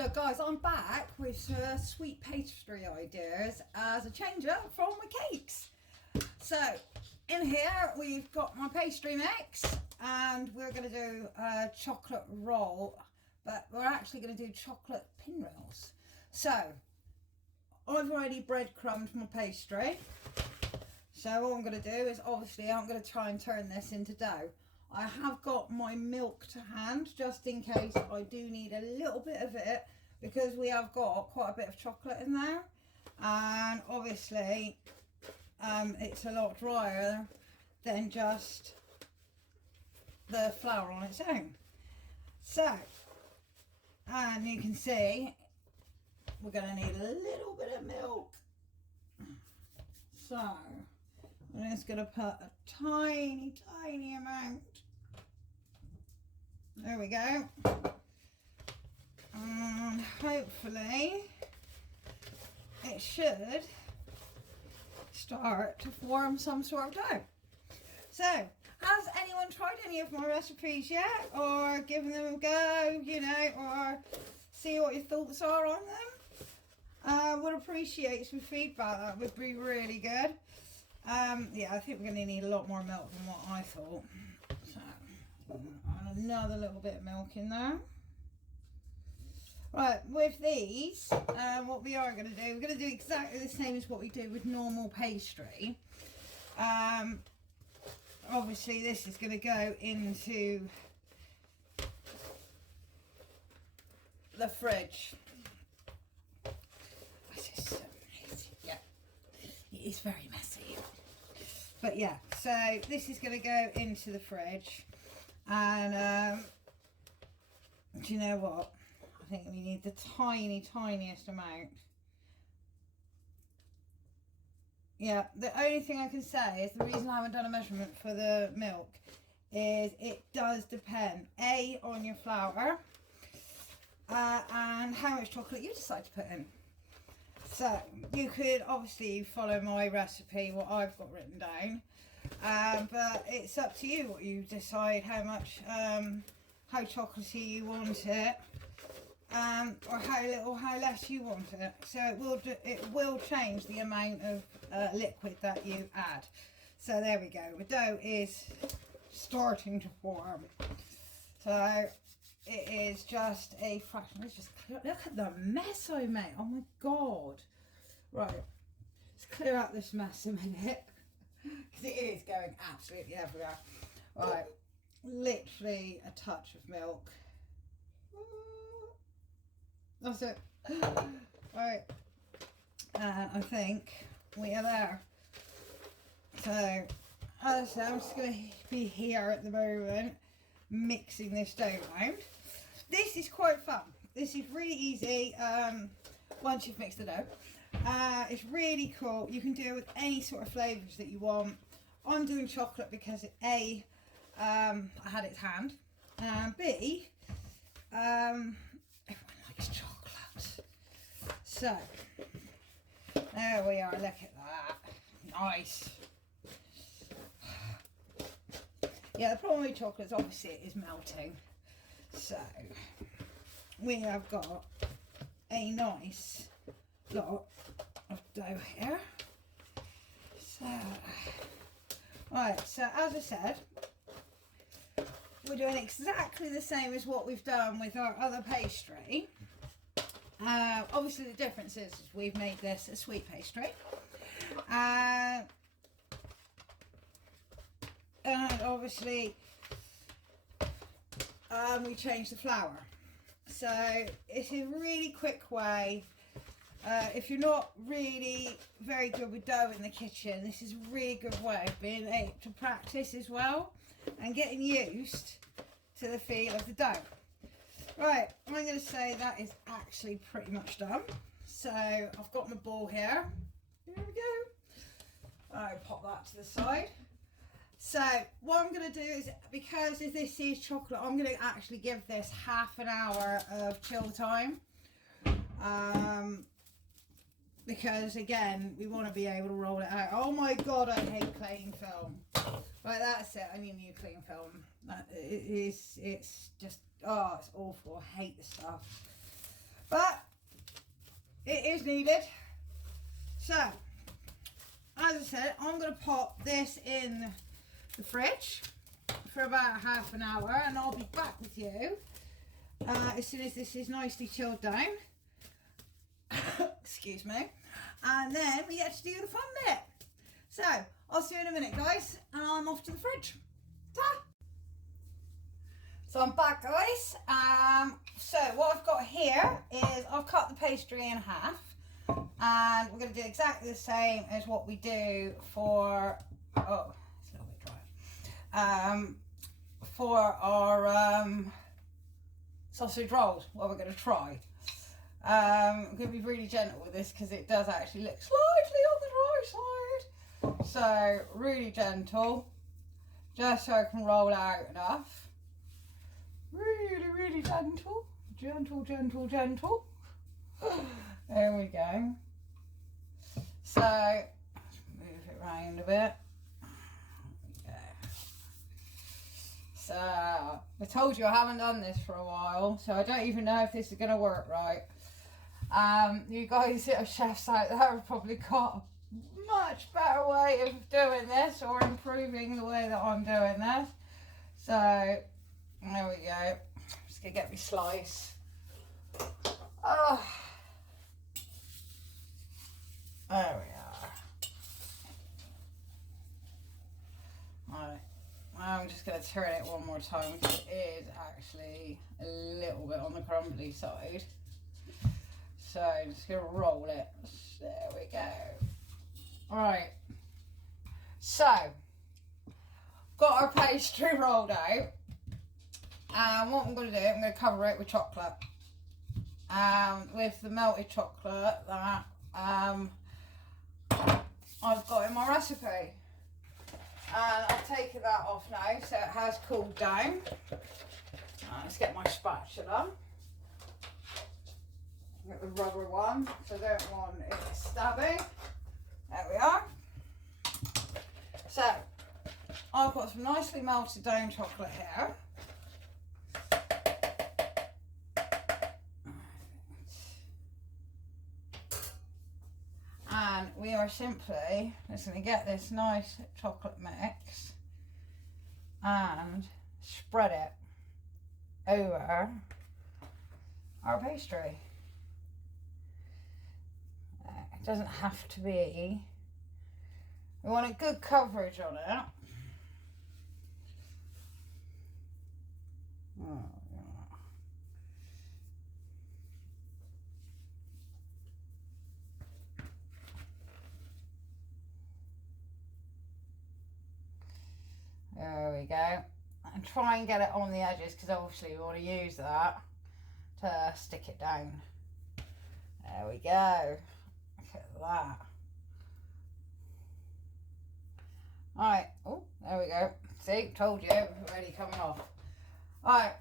So guys, I'm back with sweet pastry ideas as a change up from my cakes. So in here we've got my pastry mix and we're going to do a chocolate roll, but we're actually going to do chocolate pinwheels. So I've already breadcrumbed my pastry. So all I'm going to do is obviously I'm going to try and turn this into dough. I have got my milk to hand just in case I do need a little bit of it, because we have got quite a bit of chocolate in there, and obviously it's a lot drier than just the flour on its own. So, and you can see we're going to need a little bit of milk. So I'm just going to put a tiny amount. There we go. And hopefully it should start to form some sort of dough. So, has anyone tried any of my recipes yet? Or given them a go, you know, or see what your thoughts are on them? Would appreciate some feedback. That would be really good. Yeah, I think we're going to need a lot more milk than what I thought. So, and another little bit of milk in there. Right, with these, what we are going to do, we're going to do exactly the same as what we do with normal pastry. Obviously, this is going to go into the fridge. Yeah, it is very messy. But yeah, so this is going to go into the fridge. And do you know what? I think we need the tiniest amount. Yeah, the only thing I can say is the reason I haven't done a measurement for the milk is it does depend, A, on your flour and how much chocolate you decide to put in. So you could obviously follow my recipe, what I've got written down, but it's up to you what you decide, how much, how chocolatey you want it. Or how little, how less you want it. So it will change the amount of liquid that you add. So there we go. The dough is starting to form. So it is just a fraction. Let's just clear. Look at the mess I made. Oh my god. Right. Let's clear out this mess a minute, because it is going absolutely everywhere. Right. Literally a touch of milk. That's it. Right, and I think we are there. So, as I said, I'm just going to be here at the moment mixing this dough around. This is quite fun. This is really easy once you've mixed the dough. It's really cool. You can do it with any sort of flavours that you want. I'm doing chocolate because I had it to hand, and B, everyone likes chocolate. So there we are, look at that, nice. Yeah, the problem with chocolate is obviously it is melting. So we have got a nice lot of dough here. So right, so as I said, we're doing exactly the same as what we've done with our other pastry. Obviously the difference is we've made this a sweet pastry. And obviously we changed the flour. So it's a really quick way. If you're not really very good with dough in the kitchen, this is a really good way of being able to practice as well and getting used to the feel of the dough. Right, I'm going to say that is actually pretty much done. So I've got my ball here. Here we go. I'll pop that to the side. So what I'm going to do is, because this is chocolate, I'm going to actually give this half an hour of chill time. Because again, we want to be able to roll it out. Oh my god, I hate cling film. Right, that's it. I need new cling film. It's just, oh, it's awful. I hate the stuff. but it is needed. So, as I said, I'm going to pop this in the fridge for about half an hour, and I'll be back with you as soon as this is nicely chilled down. Excuse me. And then we get to do the fun bit. So, I'll see you in a minute, guys, and I'm off to the fridge. Ta! So I'm back, guys. So what I've got here is I've cut the pastry in half, and we're going to do exactly the same as what we do for, oh, it's a little bit dry, for our sausage rolls. What we're going to try. I'm going to be really gentle with this because it does actually look slightly on the dry side. So really gentle, just so I can roll out enough. Really gentle. Gentle. There we go. So, move it around a bit. So, I told you I haven't done this for a while, so I don't even know if this is going to work right. You guys that are chefs out there have probably got a much better way of doing this, or improving the way that I'm doing this. So, there we go. Just gonna get me slice. Oh, there we are. Right, I'm just gonna turn it one more time because it is actually a little bit on the crumbly side. So I'm just gonna roll it. There we go. Alright. So, got our pastry rolled out. And what I'm going to do, I'm going to cover it with chocolate. With the melted chocolate that I've got in my recipe. And I've taken that off now, so it has cooled down. Let's get my spatula. Get the rubber one, so I don't want it stabbing. There we are. So, I've got some nicely melted down chocolate here. And we are simply just going to get this nice chocolate mix and spread it over our pastry. It doesn't have to be. We want a good coverage on it. Oh, yeah. There we go. And try and get it on the edges because obviously we want to use that to stick it down. There we go. Look at that. Alright, oh, there we go. See, told you, already coming off. Alright,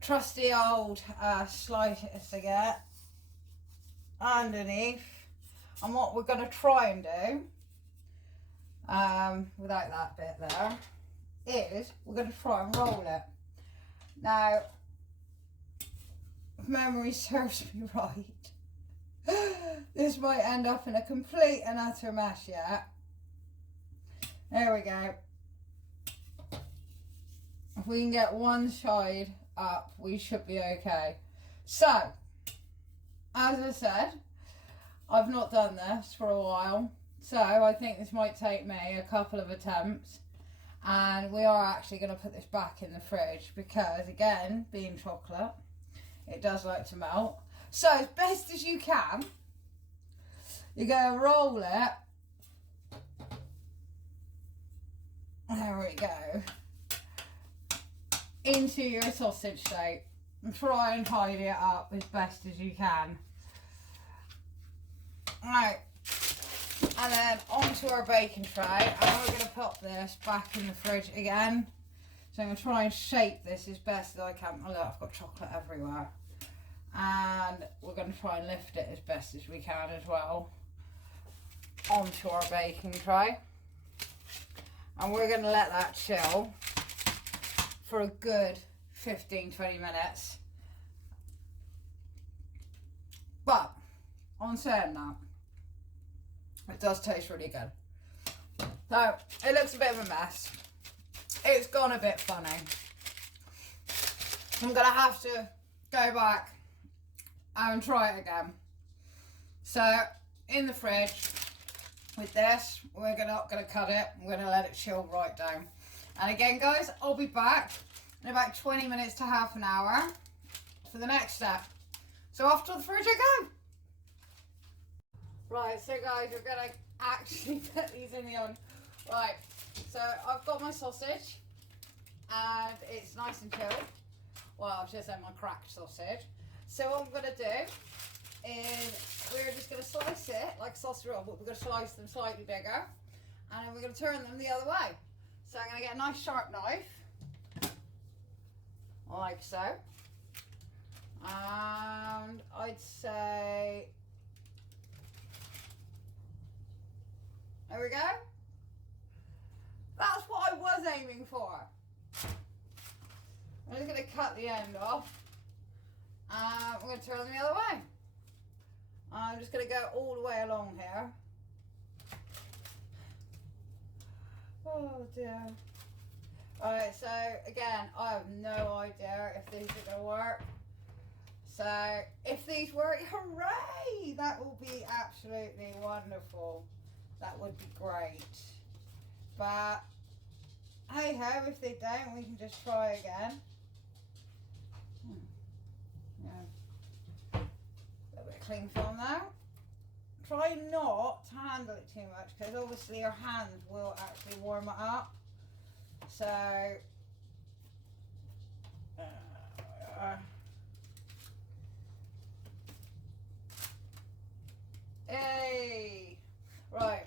trusty old slice to get underneath. And what we're going to try and do, without that bit there, is we're going to try and roll it. Now, if memory serves me right, this might end up in a complete and utter mess yet. There we go. If we can get one side up, we should be okay. So, as I said, I've not done this for a while, so I think this might take me a couple of attempts, and we are actually going to put this back in the fridge because, again, being chocolate, it does like to melt. So, as best as you can, you're going to roll it. There we go. Into your sausage shape and try and tidy it up as best as you can. Right, and then onto our baking tray, and we're going to put this back in the fridge again. So I'm going to try and shape this as best as I can. Oh, look, I've got chocolate everywhere. And we're going to try and lift it as best as we can as well onto our baking tray. And we're going to let that chill for a good 15-20 minutes. But on saying that, it does taste really good. So it looks a bit of a mess. It's gone a bit funny. I'm gonna have to go back and try it again. So in the fridge with this, we're not gonna cut it. We're gonna let it chill right down. And again, guys, I'll be back in about 20 minutes to half an hour for the next step. So off to the fridge I go. Right, so guys, we're gonna actually put these in the oven. Right, so I've got my sausage and it's nice and chilled. Well, I've just had my cracked sausage. So what I'm gonna do is we're just gonna slice it like sausage roll, but we're gonna slice them slightly bigger and then we're gonna turn them the other way. So I'm gonna get a nice sharp knife, like so. And I'd say, there we go. That's what I was aiming for. I'm just going to cut the end off. And we're going to turn them the other way. I'm just going to go all the way along here. Oh dear. Alright, so again, I have no idea if these are going to work. So if these work, hooray! That will be absolutely wonderful. That would be great. But hey ho, if they don't, we can just try again. Yeah. A little bit of cling film now. Try not to handle it too much because obviously your hand will actually warm it up. So hey, right,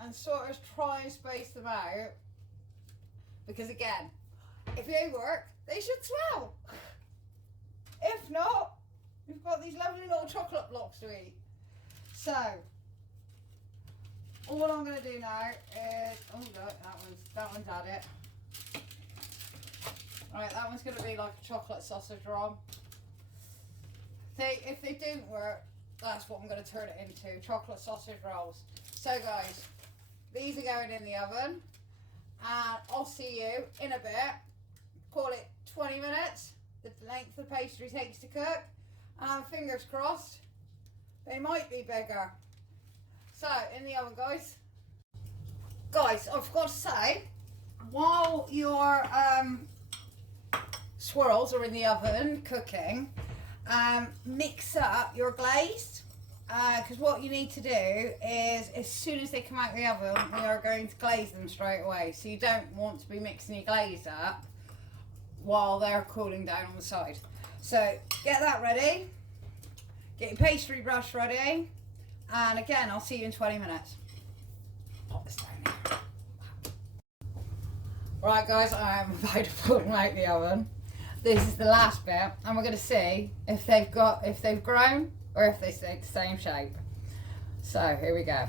and sort of try and space them out because again, if they work, they should swell. If not, we've got these lovely little chocolate blocks to eat. So all I'm going to do now is, oh look, that one's at it. Right, that one's going to be like a chocolate sausage roll. If they didn't work, that's what I'm going to turn it into, chocolate sausage rolls. So guys, these are going in the oven and I'll see you in a bit. Call it 20 minutes, the length the pastry takes to cook. And fingers crossed, they might be bigger. So, in the oven, guys. Guys, I forgot to say, while your swirls are in the oven cooking, mix up your glaze. Because what you need to do is, as soon as they come out of the oven, we are going to glaze them straight away. So you don't want to be mixing your glaze up while they're cooling down on the side. So get that ready. Get your pastry brush ready. And again, I'll see you in 20 minutes. Pop this down here. Right guys, I am about to pull them out the oven. This is the last bit, and we're going to see if they've grown or if they stayed the same shape. So here we go.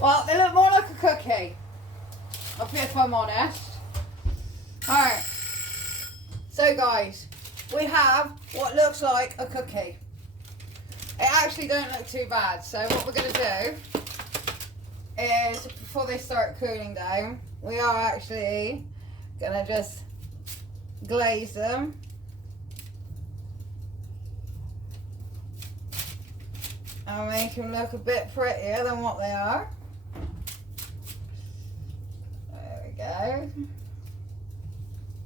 Well, they look more like a cookie, if I'm honest. Alright, so guys, we have what looks like a cookie. It actually don't look too bad. So what we're going to do is, before they start cooling down, we are actually going to just glaze them. And make them look a bit prettier than what they are. There we go.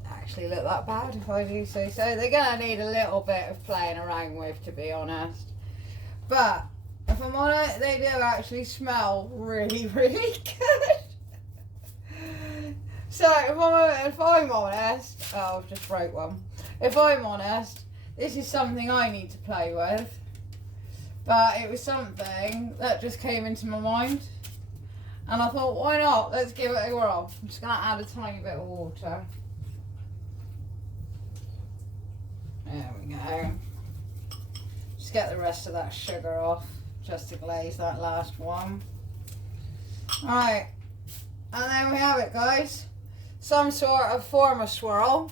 Actually look that bad if I do say so. They're going to need a little bit of playing around with, to be honest. But if I'm honest, they do actually smell really, really good. So if I'm honest, oh, I've just broke one. If I'm honest, this is something I need to play with. But it was something that just came into my mind. And I thought, why not? Let's give it a whirl. I'm just going to add a tiny bit of water. There we go. Just get the rest of that sugar off, just to glaze that last one. Alright, and there we have it, guys. some sort of form of swirl.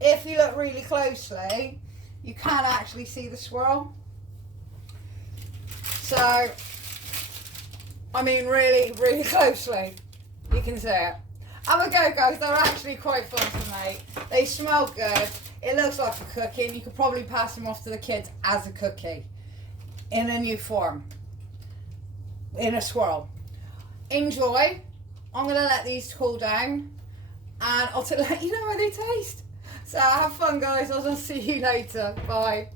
If you look really closely, you can actually see the swirl. So, I mean really, really closely, you can see it. Have a go, guys. They're actually quite fun to make. They smell good. It looks like a cookie, and you could probably pass them off to the kids as a cookie in a new form, in a swirl. Enjoy. I'm going to let these cool down, and I'll let you know how they taste. So have fun, guys. I'll just see you later. Bye.